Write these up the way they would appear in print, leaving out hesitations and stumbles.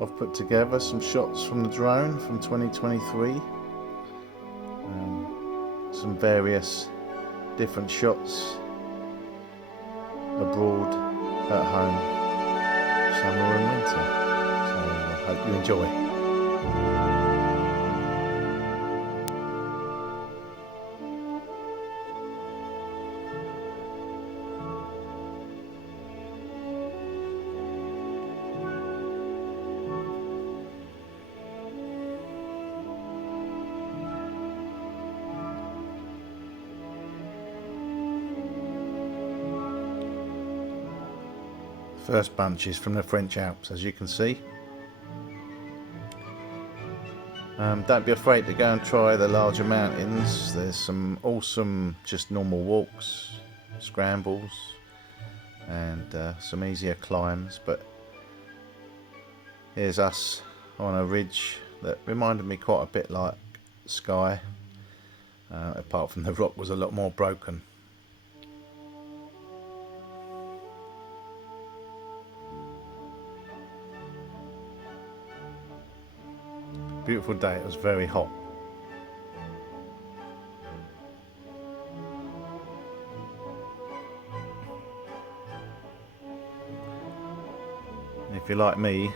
I've put together some shots from the drone from 2023. Some various different shots abroad, at home, summer and winter. So I hope you enjoy. First bunch is from the French Alps, as you can see. Don't be afraid to go and try the larger mountains. There's some awesome just normal walks, scrambles, and some easier climbs, but here's us on a ridge that reminded me quite a bit like Skye, apart from the rock was a lot more broken. Beautiful day, it was very hot. If you're like me,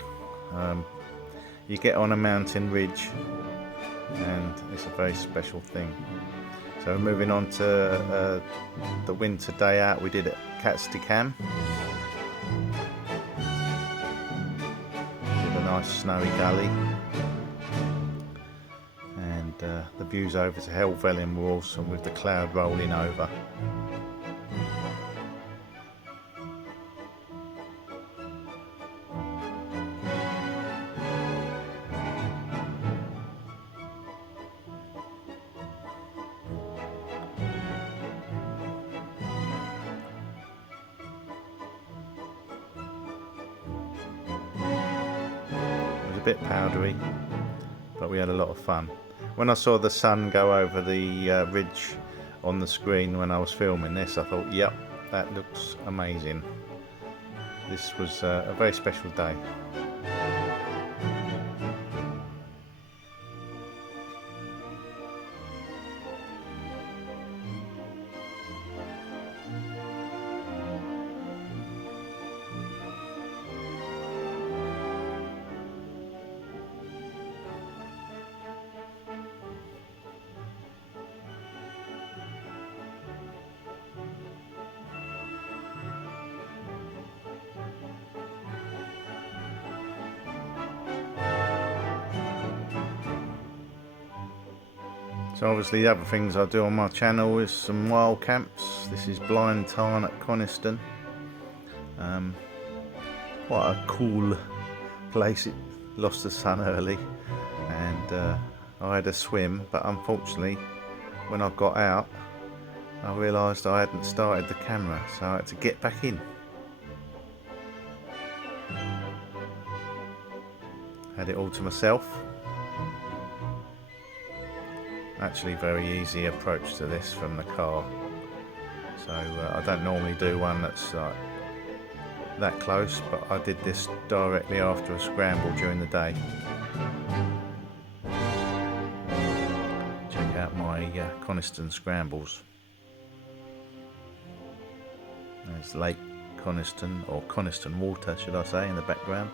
you get on a mountain ridge and it's a very special thing. So we're moving on to the winter day out we did at Catstycam. Did a nice snowy gully. The views over to Helvellyn were awesome with the cloud rolling over. It was a bit powdery, but we had a lot of fun. When I saw the sun go over the ridge on the screen when I was filming this, I thought, yep, that looks amazing. This was a very special day. So obviously the other things I do on my channel is some wild camps. This is blind Tarn at Coniston. Quite a cool place. It lost the sun early and I had a swim, but unfortunately when I got out I realised I hadn't started the camera, so I had to get back in. Had it all to myself. Actually very easy approach to this from the car, so I don't normally do one that's like that close, but I did this directly after a scramble during the day. Check out my Coniston scrambles. There's Lake Coniston, or Coniston water should I say, in the background.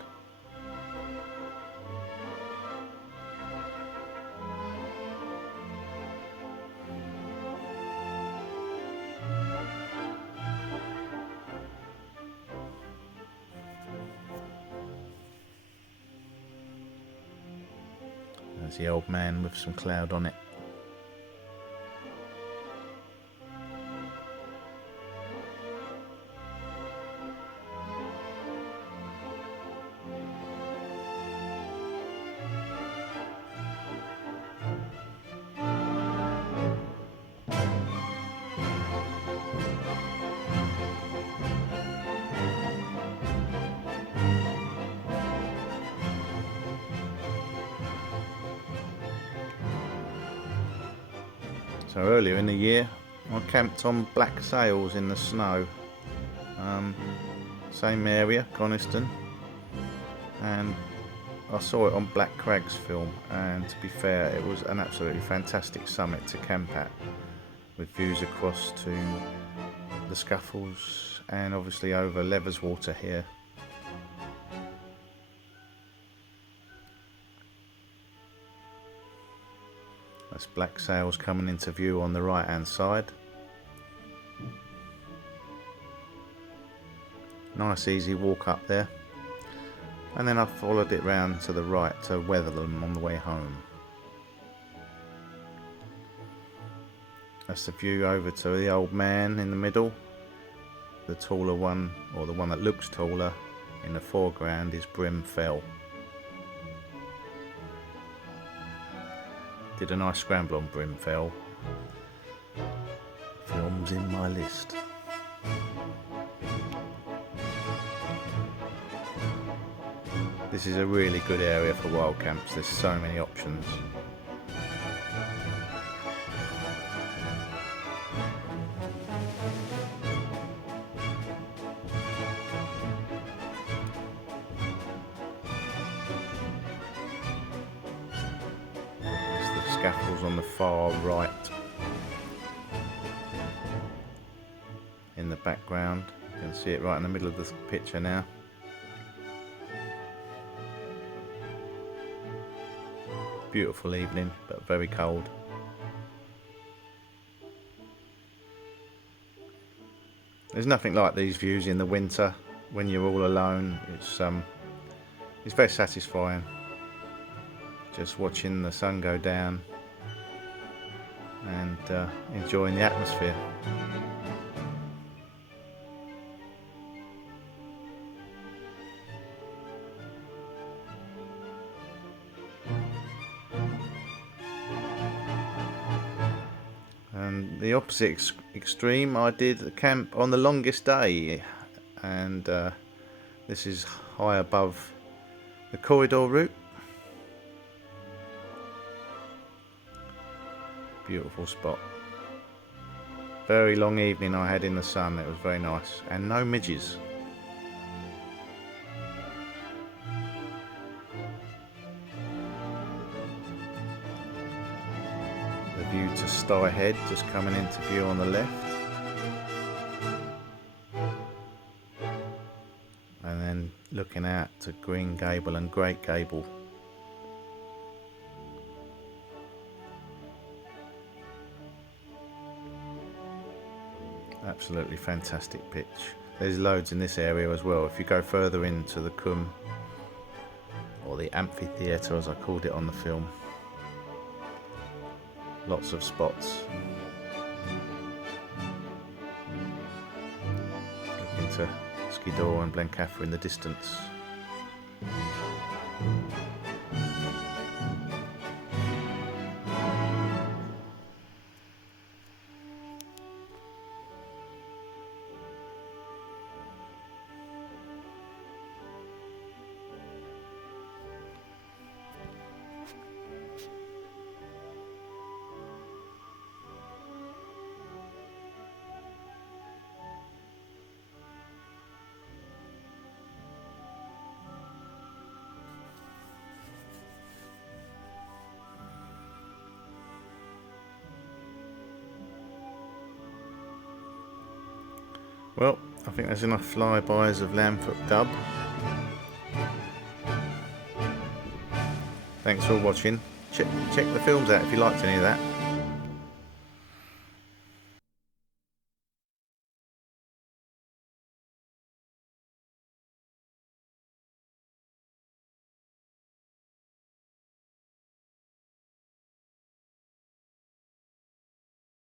There's the old man with some cloud on it. So earlier in the year I camped on black sails in the snow, same area, Coniston, and I saw it on Black Crag's film, and to be fair, it was an absolutely fantastic summit to camp at, with views across to the Scuffles and obviously over Levers Water here. That's Black Sails coming into view on the right hand side. Nice easy walk up there, and then I followed it round to the right to Weatherlam on the way home. That's the view over to the old man in the middle. The taller one, or the one that looks taller, in the foreground is Brim Fell. Did a nice scramble on Brim Fell. Films in my list. This is a really good area for wild camps. There's so many options. There's the scaffolds on the far right in the background. You can see it right in the middle of the picture now. Beautiful evening, but very cold. There's nothing like these views in the winter when you're all alone. It's very satisfying, just watching the sun go down and enjoying the atmosphere. And the opposite extreme, I did a camp on the longest day, and this is high above the corridor route. Beautiful spot. Very long evening I had in the sun. It was very nice, and no midges. View to Stye Head just coming into view on the left, and then looking out to Green Gable and Great Gable. Absolutely fantastic pitch. There's loads in this area as well. If you go further into the Coombe, or the amphitheatre as I called it on the film, lots of spots. Looking to Skiddaw and Blencathra in the distance. Well, I think there's enough flybys of Lambfoot Dub. Thanks for watching. Check the films out if you liked any of that.